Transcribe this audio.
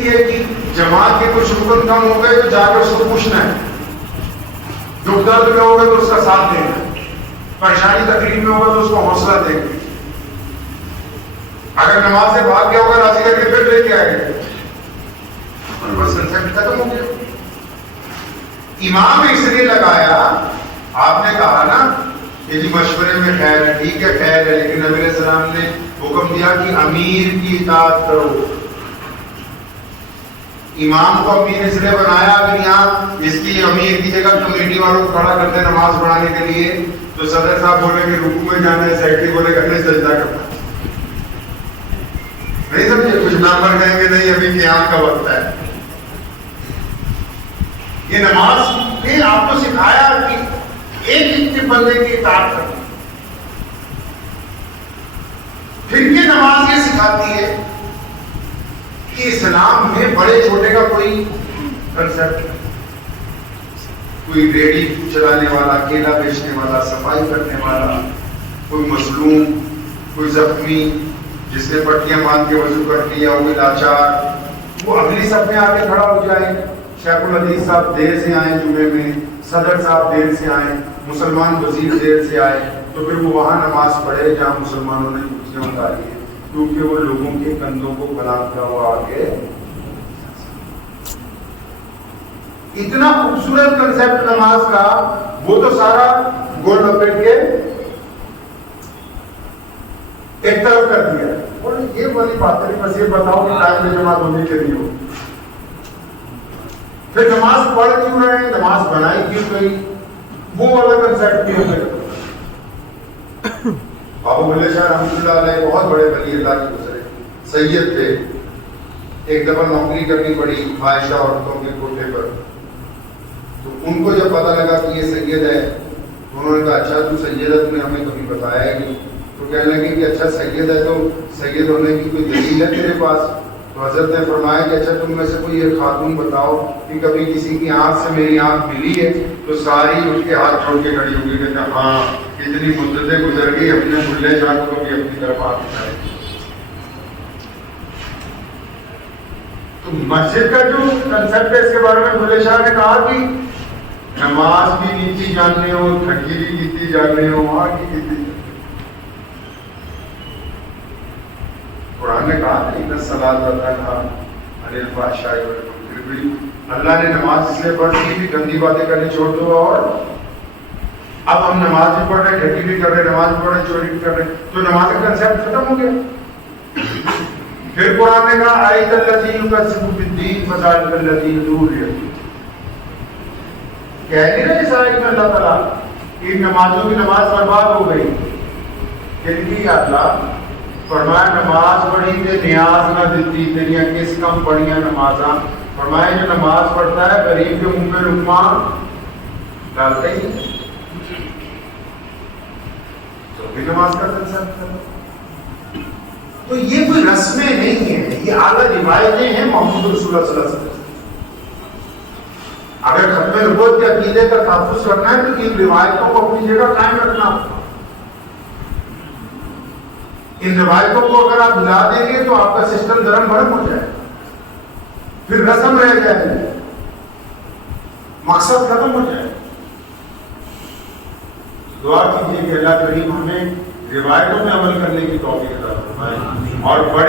نہیں ہے کہ جماعت کے کچھ رکن کم ہو گئے تو جا کے اس کو پوچھنا ہے، دکھ درد میں ہوگا تو اس کا ساتھ دینا ہے، پریشانی تکلیف میں ہوگا تو اس کو حوصلہ دیں گے، اگر نماز سے بھاگ گیا ہوگا راضی کر کے پھر لے کے آئے گے، اور بس کنسپٹ ختم ہو گیا۔ امام اس لیے لگایا، آپ نے کہا نا کہ جی مشورے میں خیر ہے، ٹھیک ہے خیر ہے، لیکن نبی علیہ السلام نے حکم دیا کہ امیر کی اطاعت کرو۔ امام کو امیر اس لیے بنایا، اگر یہاں اس کی امیر کی جگہ کمیٹی والوں کو کھڑا کرتے نماز پڑھانے کے لیے تو صدر صاحب بولے کہ رکوع میں جانا ہے، سیکرٹری بولے کہ نہیں سجدہ کرنا ہے، نہیں سمجھے؟ کچھ ممبر کہیں گے نہیں ابھی قیام کا وقت ہے۔ یہ نماز نے آپ کو سکھایا کہ ایک بندے کی اطاعت کرنا۔ پھر یہ نماز یہ سکھاتی ہے کہ اسلام میں بڑے چھوٹے کا کوئی کنسپٹ نہیں، کوئی ریڑھی چلانے والا، کیلا بیچنے والا، صفائی کرنے والا، کوئی مظلوم، کوئی زخمی جس نے پٹیاں باندھ کے وضو کر لیا، کوئی لاچار، وہ اگلی صف میں آ کے کھڑا ہو جائے۔ شیخ الحدیث صاحب دیر سے آئے جمعے میں، صدر صاحب دیر سے آئے، مسلمان وزیر دیر سے آئے، تو پھر وہ وہاں نماز پڑھے جہاں مسلمانوں نے کرسیاں اتاری ہیں، کیونکہ وہ لوگوں کے کندھوں کو بلاتا ہوا آگے۔ اتنا خوبصورت کنسپٹ نماز کا، وہ تو سارا گول لپیٹ کے ایک طرف کر دیا، اور یہ والی بات ہے بس یہ بتاؤ کہ ٹائم میں جماعت ہونے کے لیے ہو۔ پھر نماز پڑھ کیوں رہے ہیں، نماز بنائی کیوں گئی، وہ والا کنسپٹ کیوں ہے۔ بابا بلے شاہ رحمۃ اللہ علیہ بہت بڑے ولی اللہ کے گزرے سید تھے، ایک دفعہ نوکری کرنی پڑی عائشہ عورتوں کے کوٹے پر، تو ان کو جب پتہ لگا کہ یہ سید ہے تو انہوں نے کہا اچھا تو سید ہے، تم نے ہمیں کبھی بتایا ہے نہیں، تو کہنے لگے کہ اچھا سید ہے تو سید ہونے کی کوئی دلیل ہے تیرے پاس؟ تو حضرت نے فرمایا کہ اچھا تم میں سے کوئی ایک خاتون بتاؤ کہ کبھی کسی کی آنکھ سے میری آنکھ ملی ہے؟ تو ساری اس کے ہاتھ چھوڑ کے کھڑی ہوگی کہ ہاں اتنی مدتیں گزر گئی، اپنے بلے شاہ کو کبھی اپنی طرف ہاتھ اٹھائے۔ تو مسجد کا جو کنسپٹ ہے اس کے بارے میں بلے شاہ نے کہا کہ نماز بھی نیچی جاننے ہو، ٹھگی بھی کیتی جاننے ہو، وہاں کی کیتی۔ قرآن نے کہا ان الصلاۃ تنہی عن الفحشاء والمنکر، بھی اللہ نے نماز اس لیے پڑھ دی کہ گندی باتیں کرنے چھوڑ دو، اور اب ہم نماز بھی پڑھ رہے، ٹھگی بھی کر رہے، نماز بھی پڑھ رہے، چوری بھی کر رہے، تو نماز کا کنسپٹ ختم ہو گیا۔ پھر قرآن نے کہا آیت الذی یکذب بالدین فذلک الذی یدعو الیتیم، کہہ نہیں رہے اس آیت میں اللہ تعالیٰ کہ نمازوں کی نماز برباد ہو گئی، کن کی؟ اللہ فرمایا نماز پڑھی تے نیاز نہ دیتی، تیریاں کس کم پڑھیاں نمازاں، فرمایا جو نماز پڑھتا ہے غریب کے منہ میں لقمہ ڈالتا ہی نہیں، تو بھی نماز کا کنسپٹ ہے۔ تو یہ کوئی رسمیں نہیں ہیں، یہ اعلیٰ روایتیں ہیں محمد رسول اللہ صلی اللہ علیہ وسلم۔ اگر ختم نبوت کے عقیدے کا تحفظ کرنا ہے تو ان روایتوں کو اپنی جگہ قائم رکھنا ہوگا۔ ان روایتوں کو اگر آپ بلا دیں گے تو آپ کا سسٹم درم بھرم ہو جائے، پھر رسم رہ جائے گی، مقصد ختم ہو جائے۔ دعا کیجیے کہ اللہ کریم ہمیں روایتوں میں عمل کرنے کی توفیق عطا فرمائے اور بڑے